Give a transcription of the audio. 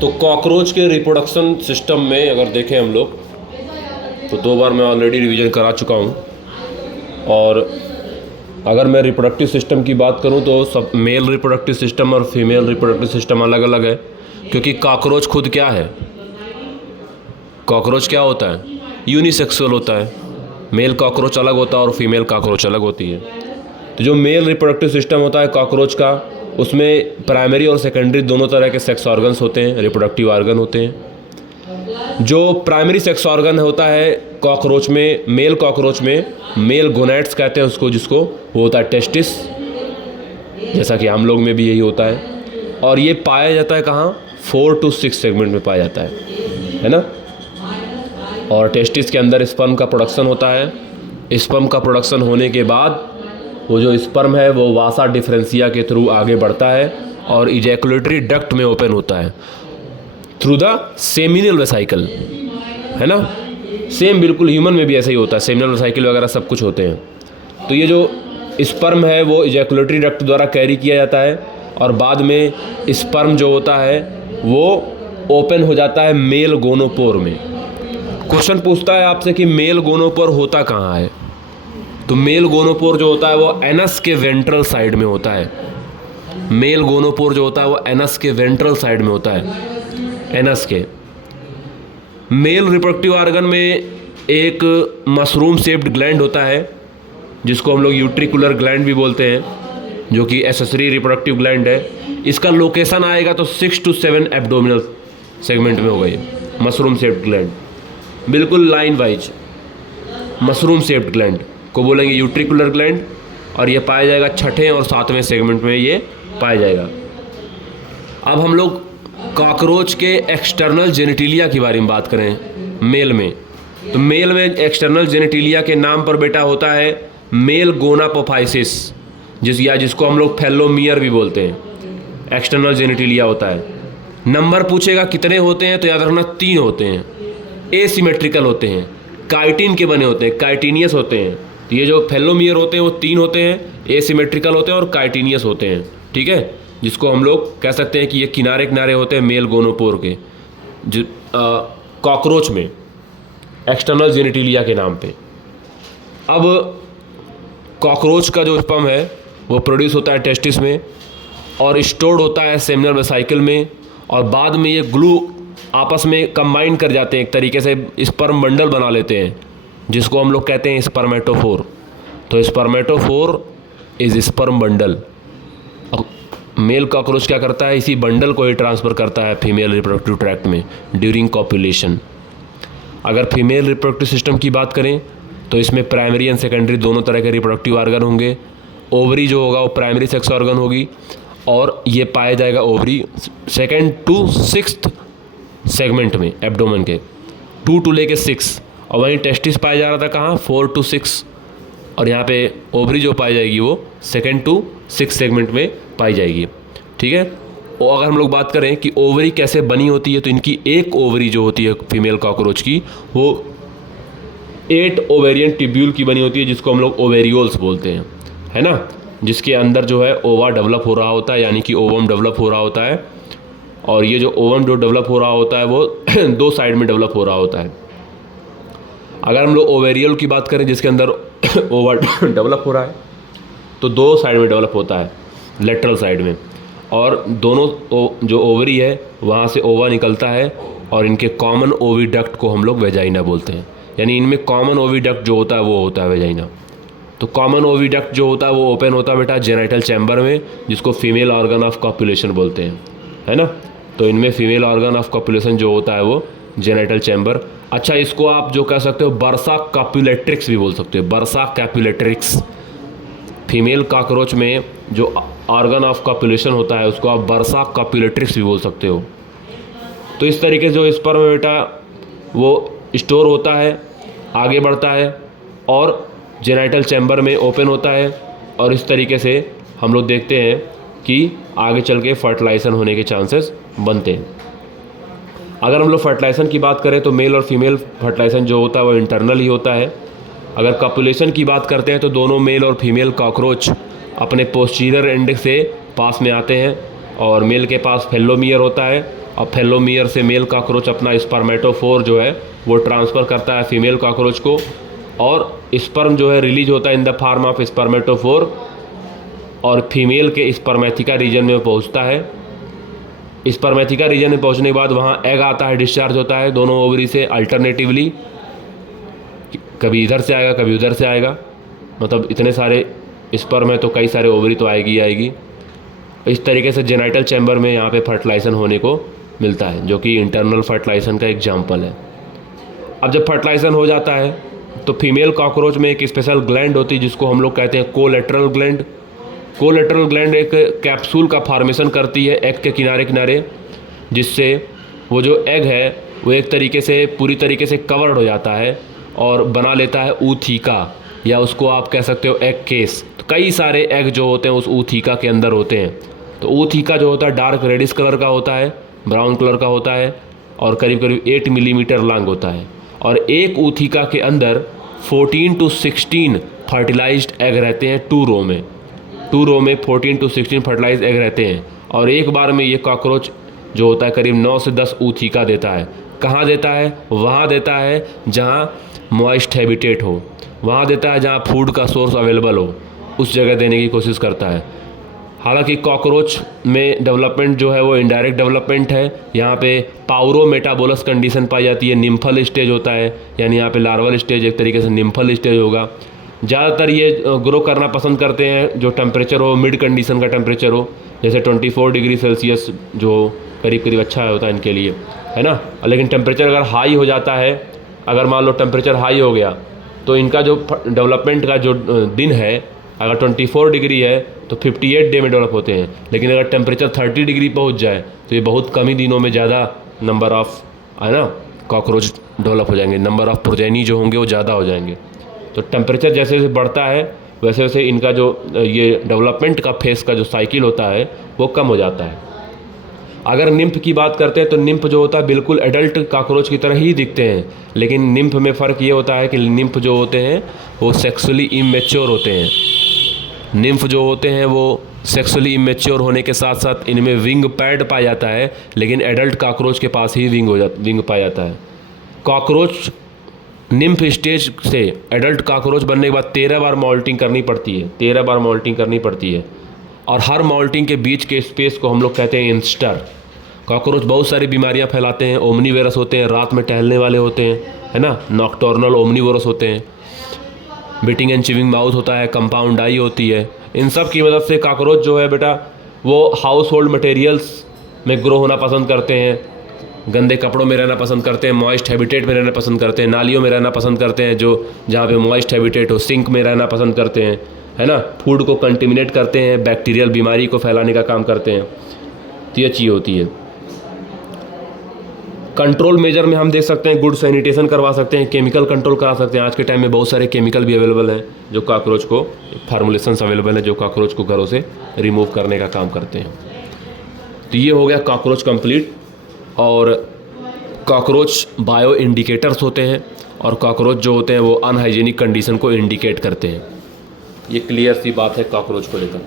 तो कॉकरोच के reproduction system में अगर देखें हम लोग तो 2 बार मैं ऑलरेडी रिवीजन करा चुका हूँ। और अगर मैं रिप्रोडक्टिव सिस्टम की बात करूँ तो सब मेल रिप्रोडक्टिव सिस्टम और फीमेल रिप्रोडक्टिव सिस्टम अलग अलग है, क्योंकि कॉकरोच खुद क्या है, कॉकरोच क्या होता है, यूनिसेक्सुअल होता है। मेल कॉकरोच अलग होता है और फीमेल कॉकरोच अलग होती है। तो जो मेल रिप्रोडक्टिव सिस्टम होता है कॉकरोच का, उसमें प्राइमरी और सेकेंडरी दोनों तरह के सेक्स ऑर्गन्स होते हैं, रिप्रोडक्टिव ऑर्गन होते हैं। जो प्राइमरी सेक्स ऑर्गन होता है कॉकरोच में, मेल कॉकरोच में, मेल गोनैड्स कहते हैं उसको, जिसको वो होता है टेस्टिस, जैसा कि हम लोग में भी यही होता है। और ये पाया जाता है कहाँ, 4 to 6 सेगमेंट में पाया जाता है ना। और टेस्टिस के अंदर स्पर्म का प्रोडक्शन होता है। स्पर्म का प्रोडक्शन होने के बाद वो जो स्पर्म है वो वासा डिफरेंसिया के थ्रू आगे बढ़ता है और इजैकुलेटरी डक्ट में ओपन होता है थ्रू द सेमिनल वेसाइकल, है ना। सेम बिल्कुल ह्यूमन में भी ऐसा ही होता है, सेमिनल वेसाइकल वगैरह सब कुछ होते हैं। तो ये जो स्पर्म है वो इजैकुलेटरी डक्ट द्वारा कैरी किया जाता है और बाद में स्पर्म जो होता है वो ओपन हो जाता है मेल गोनोपोर में। क्वेश्चन पूछता है आपसे कि मेल गोनोपोर होता कहाँ है, तो मेल गोनोपोर जो होता है वो एनस के वेंट्रल साइड में होता है। मेल गोनोपोर जो होता है वो एनस के वेंट्रल साइड में होता है, एनस के। मेल रिप्रोडक्टिव ऑर्गन में एक मशरूम शेप्ड ग्लैंड होता है जिसको हम लोग यूट्रिकुलर ग्लैंड भी बोलते हैं, जो कि एसेसरी रिप्रोडक्टिव ग्लैंड है। इसका लोकेशन आएगा तो 6 to 7 एब्डोमिनल सेगमेंट में होगा ये मशरूम शेप्ड ग्लैंड, बिल्कुल line wise. Mushroom shaped gland को बोलेंगे यूट्रिकुलर ग्लैंड, और ये पाया जाएगा 6ठे और 7वें सेगमेंट में ये पाया जाएगा। अब हम लोग कॉकरोच के एक्सटर्नल जेनिटिलिया के बारे में बात करें मेल में, तो मेल में एक्सटर्नल जेनिटिलिया के नाम पर बेटा होता है मेल गोनापोफाइसिस, जिसको हम लोग फेलोमियर भी बोलते हैं। एक्सटर्नल जेनिटिलिया होता है। नंबर पूछेगा कितने होते हैं, तो याद रखना 3 होते हैं। एसिमेट्रिकल होते हैं, काइटिन के बने होते हैं, काइटिनियस होते हैं। तो ये जो फेलोमियर होते हैं वो 3 होते हैं, एसिमेट्रिकल होते हैं और काइटिनियस होते हैं, ठीक है। जिसको हम लोग कह सकते हैं कि ये किनारे किनारे होते हैं मेल गोनोपोर के, जो कॉकरोच में एक्सटर्नल जेनिटिलिया के नाम पे। अब कॉकरोच का जो स्पर्म है वो प्रोड्यूस होता है टेस्टिस में और स्टोर्ड होता है सेमिनल वेसाइकल में, और बाद में ये ग्लू आपस में कंबाइन कर जाते हैं, एक तरीके से स्पर्म बंडल बना लेते हैं, जिसको हम लोग कहते हैं स्पर्मेटोफोर। तो spermatophore is sperm bundle. Male cockroach क्या करता है, इसी बंडल को ही ट्रांसफ़र करता है फीमेल रिप्रोडक्टिव ट्रैक्ट में ड्यूरिंग कॉपुलेशन। अगर फीमेल रिप्रोडक्टिव सिस्टम की बात करें तो इसमें प्राइमरी एंड सेकेंडरी दोनों तरह के रिप्रोडक्टिव ऑर्गन होंगे। ओवरी जो होगा वो प्राइमरी सेक्स ऑर्गन होगी और ये पाया जाएगा ovary 2nd to 6th segment में एब्डोमेन के, 2 to लेके 6। और वहीं टेस्टिस पाया जा रहा था कहाँ, 4 to 6, और यहाँ पे ओवरी जो पाई जाएगी वो 2nd to 6th सेगमेंट में पाई जाएगी, ठीक है। और अगर हम लोग बात करें कि ओवरी कैसे बनी होती है, तो इनकी एक ओवरी जो होती है फीमेल कॉकरोच की वो 8 ओवेरियन ट्यूब्यूल की बनी होती है, जिसको हम लोग ओवेरियोल्स बोलते हैं, है ना। जिसके अंदर जो है ओवा डेवलप हो रहा होता है, यानी कि ओवम डेवलप हो रहा होता है। और ये जो ओवम जो डेवलप हो रहा होता है वो 2 साइड में डेवलप हो रहा होता है। अगर हम लोग ओवेरियल की बात करें जिसके अंदर ओवा डेवलप हो रहा है, तो 2 साइड में डेवलप होता है, लेटरल साइड में। और दोनों जो ओवरी है वहाँ से ओवा निकलता है और इनके कॉमन ओविडक्ट को हम लोग वेजाइना बोलते हैं, यानी इनमें कॉमन ओविडक्ट जो होता है वो होता है वेजाइना। तो कॉमन ओविडक्ट जो होता है वो ओपन होता है बेटा जेनाइटल चैम्बर में, जिसको फीमेल ऑर्गन ऑफ कॉपुलेशन बोलते हैं, है ना। तो इनमें फीमेल ऑर्गन ऑफ कॉपुलेशन जो होता है वो जेनाइटल चैम्बर। अच्छा, इसको आप जो कह सकते हो बर्सा कैपुलेट्रिक्स भी बोल सकते हो, बर्सा कैपुलेट्रिक्स। फीमेल कॉकरोच में जो ऑर्गन ऑफ कॉपुलेशन होता है उसको आप बर्सा कैपुलेट्रिक्स भी बोल सकते हो। तो इस तरीके से जो स्पर्म में बेटा वो स्टोर होता है, आगे बढ़ता है और जेनाइटल चैम्बर में ओपन होता है, और इस तरीके से हम लोग देखते हैं कि आगे चल के फर्टिलाइजेशन होने के चांसेस बनते हैं। अगर हम लोग फर्टिलाइजेशन की बात करें तो मेल और फीमेल फर्टिलाइजेशन जो होता है वो इंटरनल ही होता है। अगर कॉपुलेशन की बात करते हैं तो दोनों मेल और फीमेल कॉकरोच अपने पोस्टीरियर एंड से पास में आते हैं और मेल के पास फेलोमियर होता है और फेलोमियर से मेल कॉकरोच अपना स्पर्मेटोफोर जो है वो ट्रांसफ़र करता है फीमेल कॉकरोच को और स्पर्म जो है रिलीज होता है इन द फॉर्म ऑफ स्पर्मेटोफोर और फीमेल के स्पर्मेथिका रीजन में पहुंचता है। स्पर्मेथिका रीजन में पहुंचने के बाद वहाँ एग आता है, डिस्चार्ज होता है दोनों ओवरी से अल्टरनेटिवली, कभी इधर से आएगा कभी उधर से आएगा, मतलब इतने सारे स्पर्म है तो कई सारे ओवरी तो आएगी ही आएगी। इस तरीके से जेनाइटल चैम्बर में यहाँ पे फर्टिलाइजेशन होने को मिलता है, जो कि इंटरनल फर्टिलाइजेशन का एग्जाम्पल है। अब जब फर्टिलाइजेशन हो जाता है तो फीमेल कॉकरोच में एक स्पेशल ग्लैंड होती है जिसको हम लोग कहते हैं कोलेटरल ग्लैंड। कोलेटरल ग्लैंड एक कैप्सूल का फॉर्मेशन करती है एग के किनारे किनारे, जिससे वो जो एग है वो एक तरीके से पूरी तरीके से कवर्ड हो जाता है और बना लेता है ऊथिका, या उसको आप कह सकते हो एग केस। तो कई सारे एग जो होते हैं उस ऊथिका के अंदर होते हैं। तो ऊथिका जो होता है डार्क रेडिश कलर का होता है, ब्राउन कलर का होता है और करीब करीब 8 मिलीमीटर लॉन्ग होता है। और एक ऊथिका के अंदर 14 to 16 फर्टिलाइज्ड एग रहते हैं 2 रो में। 2 रो में 14 to 16 फर्टिलाइज्ड एग रहते हैं और एक बार में ये कॉकरोच जो होता है करीब 9 से 10 ऊथिका देता है। कहाँ देता है? वहाँ देता है जहाँ मॉइस्ट हैबिटेट हो, वहाँ देता है जहाँ फूड का सोर्स अवेलेबल हो, उस जगह देने की कोशिश करता है। हालांकि कॉकरोच में डेवलपमेंट जो है वो इनडायरेक्ट डेवलपमेंट है। यहाँ पे पाउरोमेटाबोलस कंडीशन पाई जाती है, निम्फल स्टेज होता है, यानी यहाँ पे लार्वल स्टेज एक तरीके से निम्फल स्टेज होगा। ज़्यादातर ये ग्रो करना पसंद करते हैं जो टेम्परेचर हो मिड कंडीशन का टेम्परेचर हो, जैसे 24 डिग्री सेल्सियस जो करीब करीब अच्छा होता है इनके लिए, है ना। लेकिन टेम्परेचर अगर हाई हो जाता है, अगर मान लो टेम्परेचर हाई हो गया तो इनका जो डेवलपमेंट का जो दिन है अगर 24 डिग्री है तो 58 डे में डेवलप होते हैं। लेकिन अगर टेम्परेचर 30 डिग्री पहुंच जाए तो ये बहुत कम ही दिनों में ज़्यादा नंबर ऑफ, है ना, कॉकरोच डेवलप हो जाएंगे, नंबर ऑफ प्रोजेनी जो होंगे वो ज़्यादा हो जाएंगे। तो टेम्परेचर जैसे जैसे बढ़ता है वैसे वैसे इनका जो ये डेवलपमेंट का फेस का जो साइकिल होता है वो कम हो जाता है। अगर निम्फ की बात करते हैं तो निम्फ जो होता है बिल्कुल एडल्ट कॉकरोच की तरह ही दिखते हैं, लेकिन निम्फ में फ़र्क ये होता है कि निम्फ जो होते हैं वो सेक्सुअली इमेच्योर होते हैं। निम्फ जो होते हैं वो सेक्सुअली इमेच्योर होने के साथ साथ इनमें विंग पैड पाया जाता है, लेकिन एडल्ट कॉकरोच के पास ही विंग पाया जाता है। कॉकरोच निम्फ स्टेज से एडल्ट कॉकरोच बनने के बाद 13 बार मॉल्टिंग करनी पड़ती है, 13 बार मॉल्टिंग करनी पड़ती है। और हर मॉल्टिंग के बीच के स्पेस को हम लोग कहते हैं इंस्टर। कॉकरोच बहुत सारी बीमारियां फैलाते हैं, ओमनीवेरस होते हैं, रात में टहलने वाले होते हैं, है ना, नॉक्टर्नल ओमनीवोरस होते हैं, बिटिंग एंड चिविंग माउथ होता है, कंपाउंड आई होती है। इन सब की मदद से कॉकरोच जो है बेटा वो हाउस होल्ड मटेरियल्स में ग्रो होना पसंद करते हैं, गंदे कपड़ों में रहना पसंद करते हैं, मॉइस्ट हैबिटेट में रहना पसंद करते हैं, नालियों में रहना पसंद करते हैं जो जहाँ पे मॉइस्ट हैबिटेट हो, सिंक में रहना पसंद करते हैं, है ना, फूड को कंटेमिनेट करते हैं, बैक्टीरियल बीमारी को फैलाने का काम करते हैं। तो ये चीज़ होती है। कंट्रोल मेजर में हम देख सकते हैं गुड सैनिटेशन करवा सकते हैं, केमिकल कंट्रोल करा सकते हैं। आज के टाइम में बहुत सारे केमिकल भी अवेलेबल हैं जो कॉकरोच को, फार्मूलेशंस अवेलेबल हैं जो कॉकरोच को घरों से रिमूव करने का काम करते हैं। तो ये हो गया कॉकरोच कंप्लीट। और कॉकरोच बायो इंडिकेटर्स होते हैं और कॉकरोच जो होते हैं वो अनहाइजीनिक कंडीशन को इंडिकेट करते हैं। ये क्लियर सी बात है कॉकरोच को लेकर।